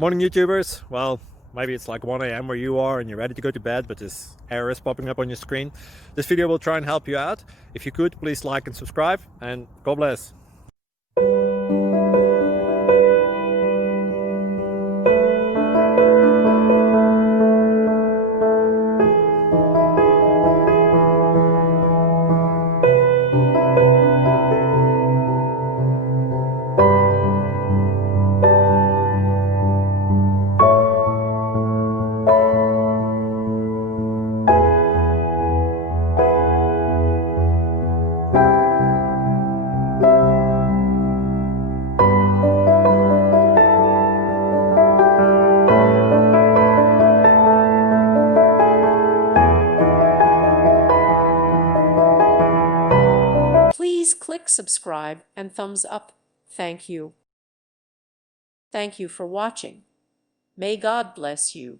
Morning YouTubers. Well, maybe it's like 1 a.m. where you are and you're ready to go to bed, but this error is popping up on your screen. This video will try and help you out. If you could, please like and subscribe, and God bless. Please click subscribe and thumbs up. Thank you. Thank you for watching. May God bless you.